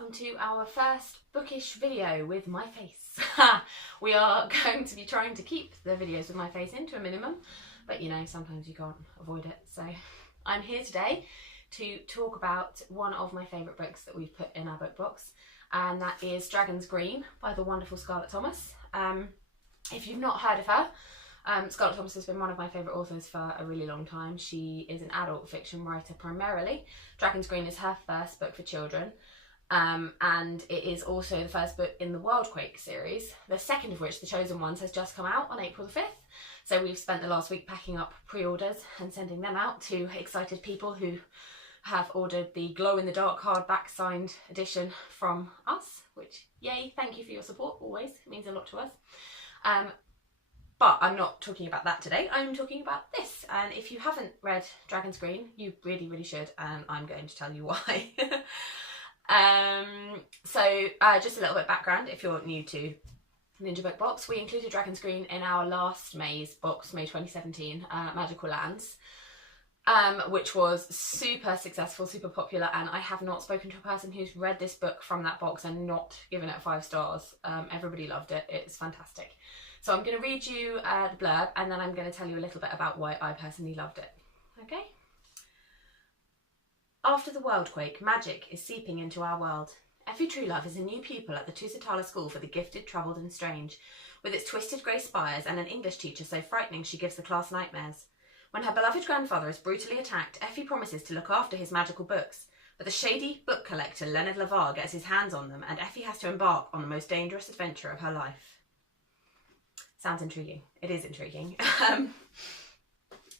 welcome to our first bookish video with my face. We are going to be trying to keep the videos with my face in to a minimum, but you know, sometimes you can't avoid it. So I'm here today to talk about one of my favourite books that we've put in our book box, and that is Dragon's Green by the wonderful Scarlett Thomas. If you've not heard of her, Scarlett Thomas has been one of my favourite authors for a really long time. She is an adult fiction writer primarily. Dragon's Green is her first book for children, and it is also the first book in the Worldquake series, the second of which, The Chosen Ones, has just come out on April the 5th. So we've spent the last week packing up pre-orders and sending them out to excited people who have ordered the glow-in-the-dark hardback signed edition from us, which, yay, thank you for your support, always, it means a lot to us. But I'm not talking about that today, I'm talking about this. And if you haven't read Dragon's Green, you really, really should, and I'm going to tell you why. Just a little bit of background if you're new to Ninja Book Box. We included Dragon's Green in our last May's box, May 2017, Magical Lands, which was super successful, super popular, and I have not spoken to a person who's read this book from that box and not given it 5 stars. Everybody loved it, it's fantastic. So I'm going to read you the blurb, and then I'm going to tell you a little bit about why I personally loved it. Okay? After the Worldquake, magic is seeping into our world. Effie Truelove is a new pupil at the Tusitala School for the Gifted, Troubled and Strange, with its twisted grey spires and an English teacher so frightening she gives the class nightmares. When her beloved grandfather is brutally attacked, Effie promises to look after his magical books, but the shady book collector Leonard Lavar gets his hands on them, and Effie has to embark on the most dangerous adventure of her life. Sounds intriguing. It is intriguing.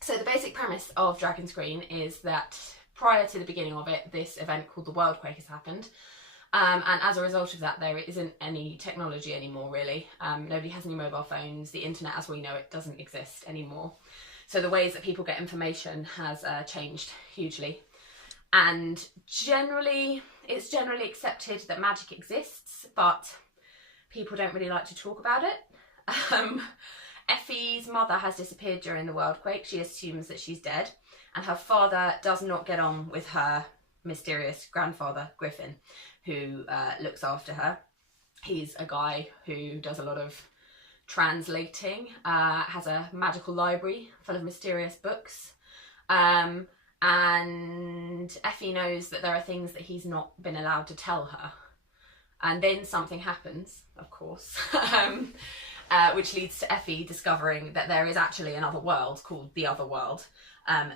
So the basic premise of Dragon's Green is that prior to the beginning of it, this event called the Worldquake has happened. And as a result of that, there isn't any technology anymore, really. Nobody has any mobile phones. The internet as we know it doesn't exist anymore. So the ways that people get information has changed hugely. And it's generally accepted that magic exists, but people don't really like to talk about it. Effie's mother has disappeared during the Worldquake. She assumes that she's dead, and her father does not get on with her mysterious grandfather, Griffin, who looks after her. He's a guy who does a lot of translating, has a magical library full of mysterious books, and Effie knows that there are things that he's not been allowed to tell her. And then something happens, of course, which leads to Effie discovering that there is actually another world called the Other World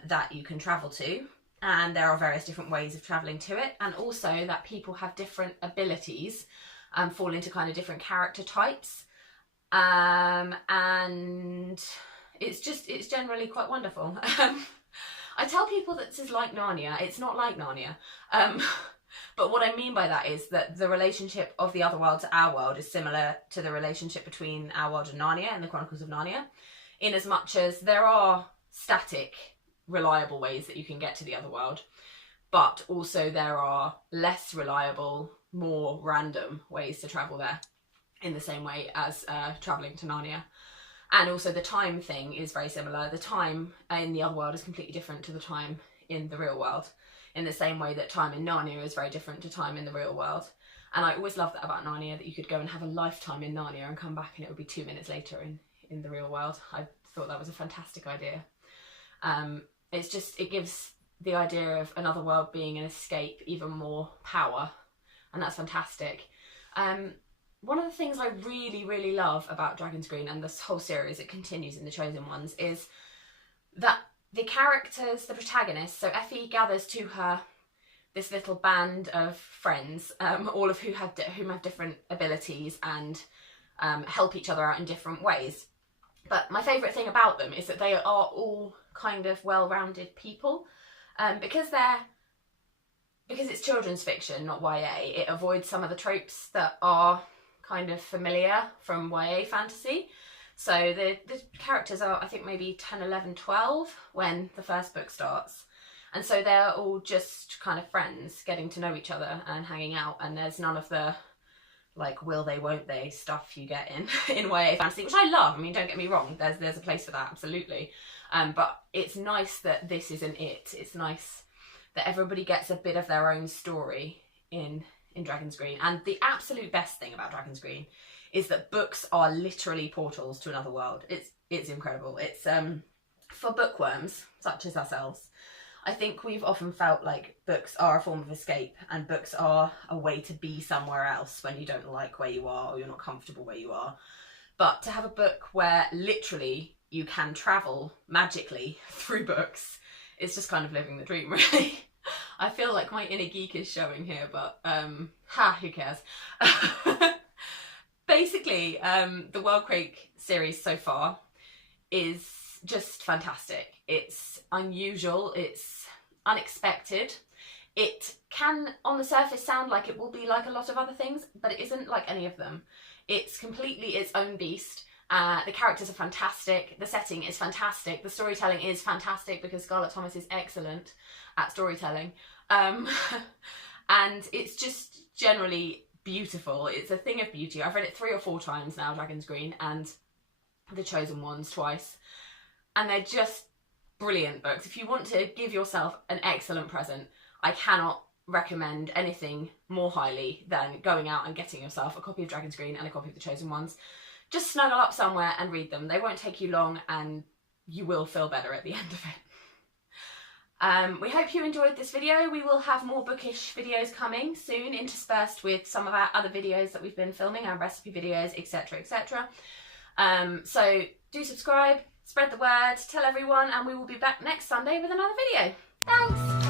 that you can travel to. And there are various different ways of travelling to it. And also that people have different abilities, fall into kind of different character types. And it's generally quite wonderful. I tell people that this is like Narnia. It's not like Narnia. But what I mean by that is that the relationship of the other world to our world is similar to the relationship between our world and Narnia and the Chronicles of Narnia, in as much as there are static, reliable ways that you can get to the other world, but also there are less reliable, more random ways to travel there, in the same way as travelling to Narnia. And also the time thing is very similar. The time in the other world is completely different to the time in the real world, in the same way that time in Narnia is very different to time in the real world. And I always loved that about Narnia, that you could go and have a lifetime in Narnia and come back and it would be 2 minutes later in the real world. I thought that was a fantastic idea. It gives the idea of another world being an escape even more power, and that's fantastic. One of the things I really, really love about Dragon's Green and this whole series, it continues in The Chosen Ones, is that the characters, the protagonists, so Effie gathers to her this little band of friends, all of whom have different abilities and help each other out in different ways. But my favourite thing about them is that they are all kind of well-rounded people. Because it's children's fiction, not YA, it avoids some of the tropes that are kind of familiar from YA fantasy. So the characters are, I think, maybe 10, 11, 12 when the first book starts. And so they're all just kind of friends, getting to know each other and hanging out. And there's none of the, like, will they, won't they stuff you get in YA fantasy, which I love. I mean, don't get me wrong, there's a place for that, absolutely. But it's nice that this isn't it. It's nice that everybody gets a bit of their own story in in Dragon's Green. And the absolute best thing about Dragon's Green is that books are literally portals to another world. It's incredible. It's for bookworms such as ourselves. I think we've often felt like books are a form of escape, and books are a way to be somewhere else when you don't like where you are or you're not comfortable where you are. But to have a book where literally you can travel magically through books, it's just kind of living the dream, really. I feel like my inner geek is showing here, but who cares? Basically, the World Creek series so far is just fantastic. It's unusual, it's unexpected. It can, on the surface, sound like it will be like a lot of other things, but it isn't like any of them. It's completely its own beast. The characters are fantastic, the setting is fantastic, the storytelling is fantastic because Scarlett Thomas is excellent at storytelling. And it's just generally beautiful. It's a thing of beauty. I've read it 3 or 4 times now, Dragon's Green, and The Chosen Ones twice. And they're just brilliant books. If you want to give yourself an excellent present, I cannot recommend anything more highly than going out and getting yourself a copy of Dragon's Green and a copy of The Chosen Ones. Just snuggle up somewhere and read them. They won't take you long and you will feel better at the end of it. We hope you enjoyed this video. We will have more bookish videos coming soon, interspersed with some of our other videos that we've been filming, our recipe videos, etc, etc. So do subscribe, spread the word, tell everyone, and we will be back next Sunday with another video. Thanks!